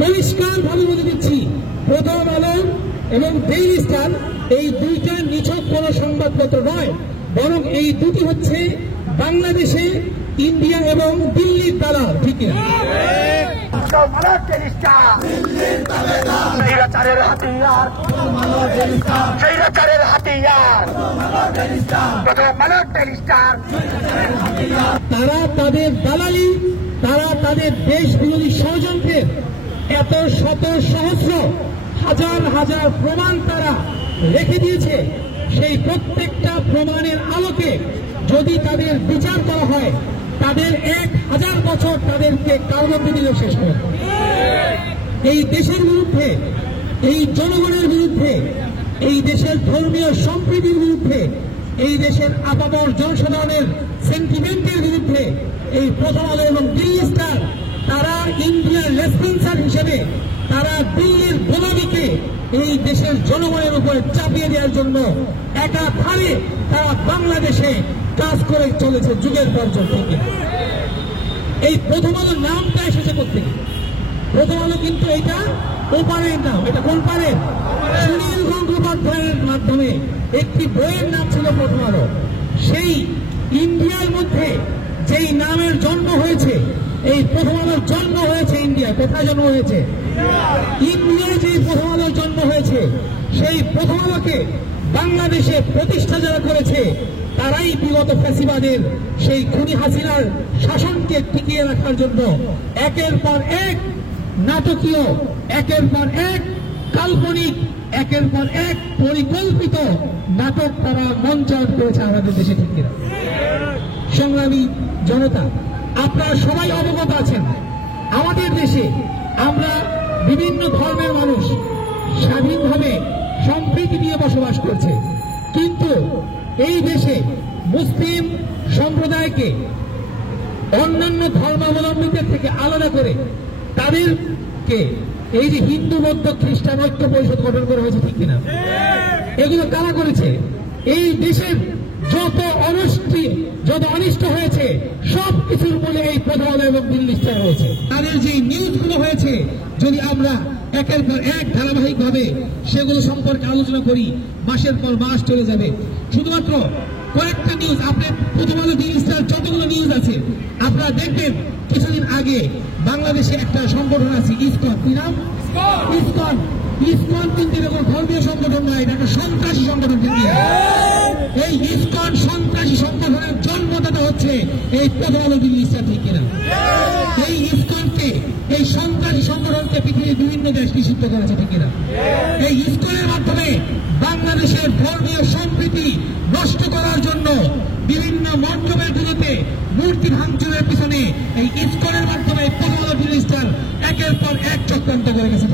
পরিষ্কারভাবে বলে দিচ্ছি, প্রথম আলো এবং ডেইলি স্টার এই দুইটা নিছক কোন সংবাদপত্র নয়, বরং এই দুটি হচ্ছে বাংলাদেশে ইন্ডিয়া এবং দিল্লির দালাল। ঠিক না? তারা তাদের দালালি, তারা তাদের দেশ বিরোধী ষড়যন্ত্রের এত শত সহস্র হাজার হাজার প্রমাণ তারা রেখে দিয়েছে। সেই প্রত্যেকটা প্রমাণের আলোকে যদি তাদের বিচার করা হয়, তাদের 1000 বছর তাদেরকে কারাদণ্ড দিলে শেষ হবে। এই দেশের বিরুদ্ধে, এই জনগণের বিরুদ্ধে, এই দেশের ধর্মীয় সম্প্রীতির বিরুদ্ধে, এই দেশের আপামর জনসাধারণের সেন্টিমেন্টের বিরুদ্ধে এই প্রথম আলো এবং দিল্লি স্টার তারা ইন্ডিয়ার রেসপন্সার হিসেবে তারা দিল্লির গোলামিকে এই দেশের জনগণের উপরে চাপিয়ে দেওয়ার জন্য একাধারে তারা বাংলাদেশে কাজ করে চলেছে যুগের পর যুগ। এই প্রথম আলোর নামটা এসেছে কোথেকে? প্রথম আলো কিন্তু এটা ওপারের নাম। এটা কোন পারের? সুনীল গঙ্গোপাধ্যায়ের মাধ্যমে একটি বইয়ের নাম ছিল প্রথম আলো। সেই ইন্ডিয়ার মধ্যে যেই নামের জন্ম হয়েছে, এই প্রথম আলোর জন্ম হয়েছে ইন্ডিয়া। কোথায় জন্ম হয়েছে? ইন্ডিয়ায় যে প্রথম আলোর জন্ম হয়েছে, সেই প্রথম আলোকে বাংলাদেশে প্রতিষ্ঠা যারা করেছে তারাই বিগত ফ্যাসিবাদের সেই খুনি হাসিনার শাসনকে টিকিয়ে রাখার জন্য একের পর এক নাটকীয়, একের পর এক কাল্পনিক, একের পর এক পরিকল্পিত নাটক তারা মঞ্চায়ন করেছে আমাদের দেশে। ঠিক কিনা? সংগ্রামী জনতা, আপনারা সবাই অবগত আছেন, আমাদের দেশে আমরা বিভিন্ন ধর্মের মানুষ স্বাধীনভাবে সম্প্রীতি নিয়ে বসবাস করছে, কিন্তু এই দেশে মুসলিম সম্প্রদায়কে অন্যান্য ধর্মাবলম্বীদের থেকে আলাদা করে তাদেরকে এই যে হিন্দু বৌদ্ধ খ্রিস্টান ঐক্য পরিষদ গঠন করা হয়েছে। ঠিক কিনা? এগুলো কারা করেছে? এই দেশের যত অনিষ্ট হয়েছে সব কিছুর মূলে এই প্রথম আলো এবং দিল্লি স্টার হয়েছে। তাদের যে নিউজগুলো হয়েছে, যদি আমরা একের পর এক ধারাবাহিকভাবে সেগুলো সম্পর্কে আলোচনা করি, মাসের পর মাস চলে যাবে। শুধুমাত্র কয়েকটা নিউজ, আপনার প্রথম আলো দিল্লি স্টার যতগুলো নিউজ আছে আপনারা দেখবেন, কিছুদিন আগে বাংলাদেশে একটা সংগঠন আছে ইসকন। কি নাম? ইসকন। ইসকন কিন্তু এটা কোনো ধর্মীয় সংগঠন নয়, এটা একটা সন্ত্রাসী সংগঠন। এই ইসকন সন্ত্রাসী সংগঠনের জন্মদাতা হচ্ছে এই প্রথম আলো দিল্লি স্টার। ঠিক কিনা? এই ইসকনকে, এই সন্ত্রাসী সংগঠনকে পৃথিবীর বিভিন্ন দেশ নিষিদ্ধ করেছে। ঠিক কিনা? এই ইসকনের মাধ্যমে বাংলাদেশের ধর্মীয় সম্প্রীতি নষ্ট করার জন্য বিভিন্ন মণ্ডপগুলোতে মূর্তি ভাঙচুরের পিছনে এই ইসকনের মাধ্যমে প্রথম আলো দিল্লি স্টার একের পর এক চক্রান্ত করে গেছে।